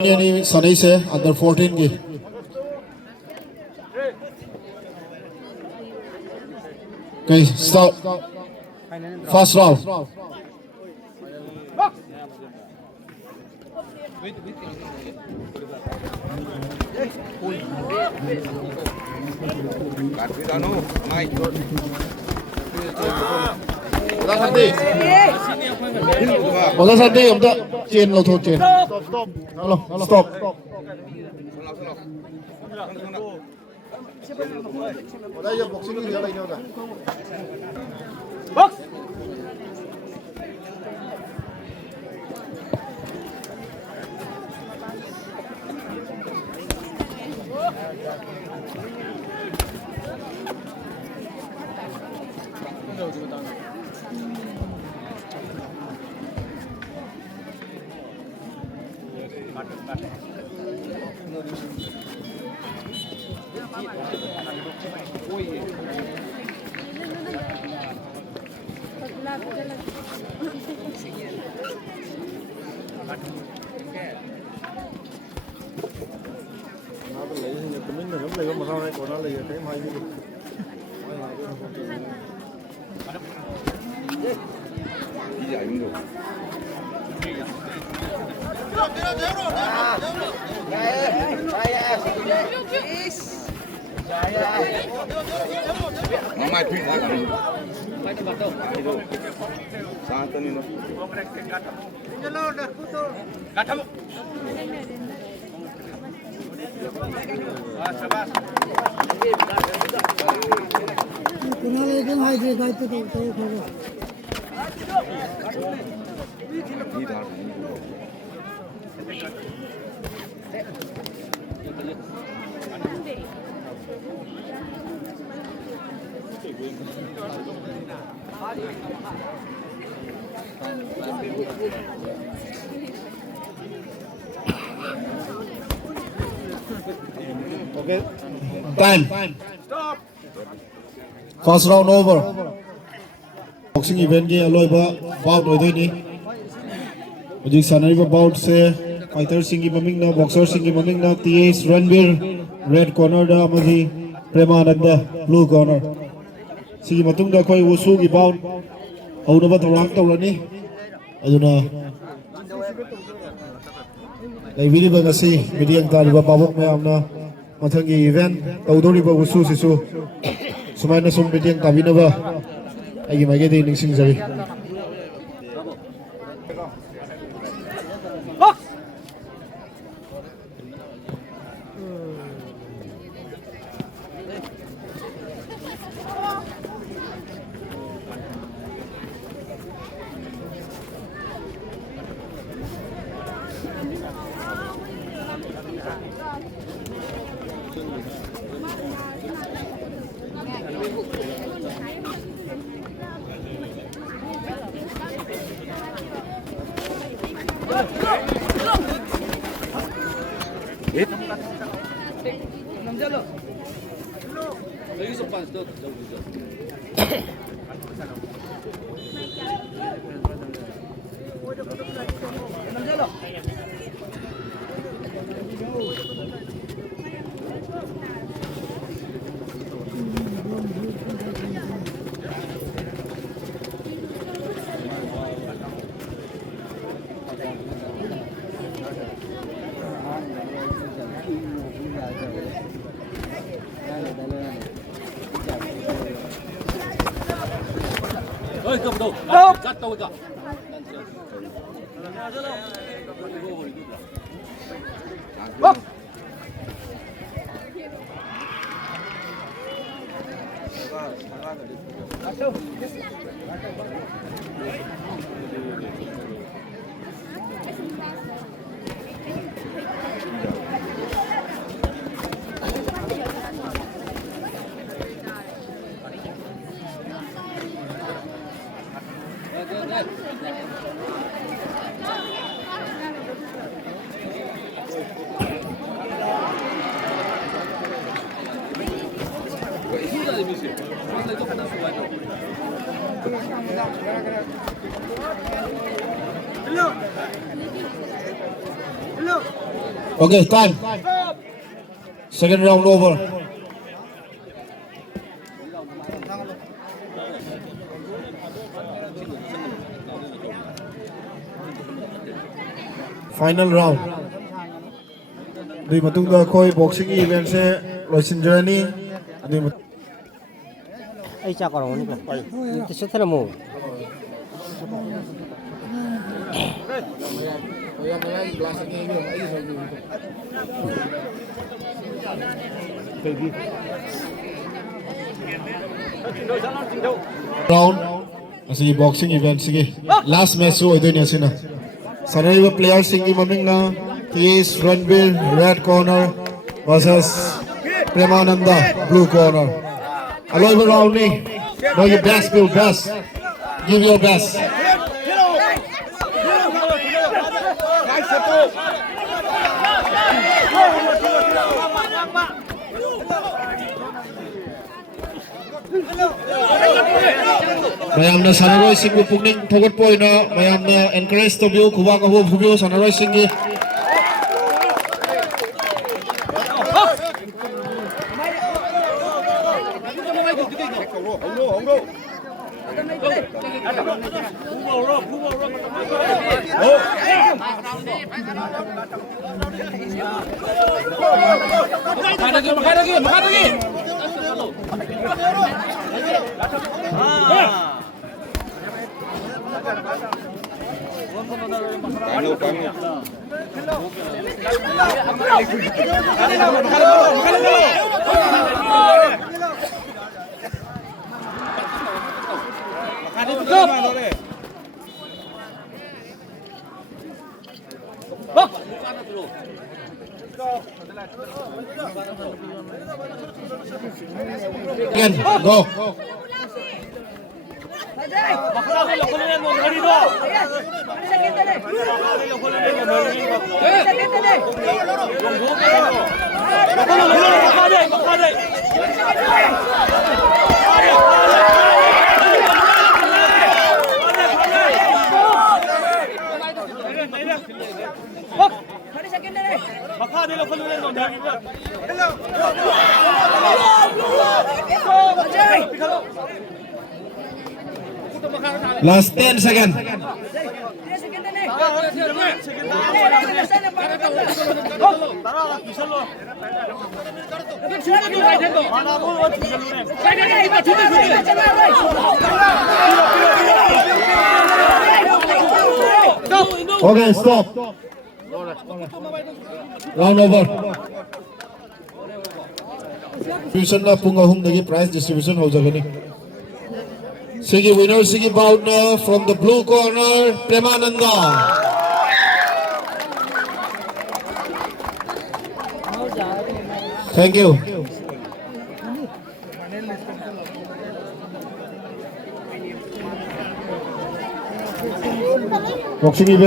Any Sunny say under 14 ki. Okay, start. First round. Oda Santi, umta chain lo thot chain. Hello, stop. Oda ye boxing ni jala ini oda. Box. Okay. Time. First round over. Boxing event ki aloiba bout odoi ni. Ujik sanariba bout se fighter singi maming na boxer singi maming na TS Ranbir red corner da amadi Premananda blue corner. Singi matung da koi wusu ki bout aunaba thorang tawrani. Aduna David Bagasi Midiang Taliba Pabok Mayamna Matangi event Taudori Bagusu Sisu Sumaina Sum Midiang Tabinaba Agi Magedi Ningsing Zari Hello. Okay, time. Second round over. Final round. Di matungda khoi boxing event se loisinjani. Ay chakar mo nito. Ito sa tala mo. Round. Sige boxing event sige. Last match so ito niya sina. Sanaiwa player singi maming na T.S. Ranbir red corner versus Premananda blue corner. Aloy mo round ni. Do your best, Bill, best. Give your best. Mayam na Sanaroy Singh pugning thogot po na mayam na encourage to view kuwa ka ho view Sanaroy Singh Again, go. Last 10 seconds. Okay, stop. Round over. Distribution na pungahong nagi prize distribution ho jagani. Sige winner sige bout na from the blue corner Premananda. Thank you. Boxing event.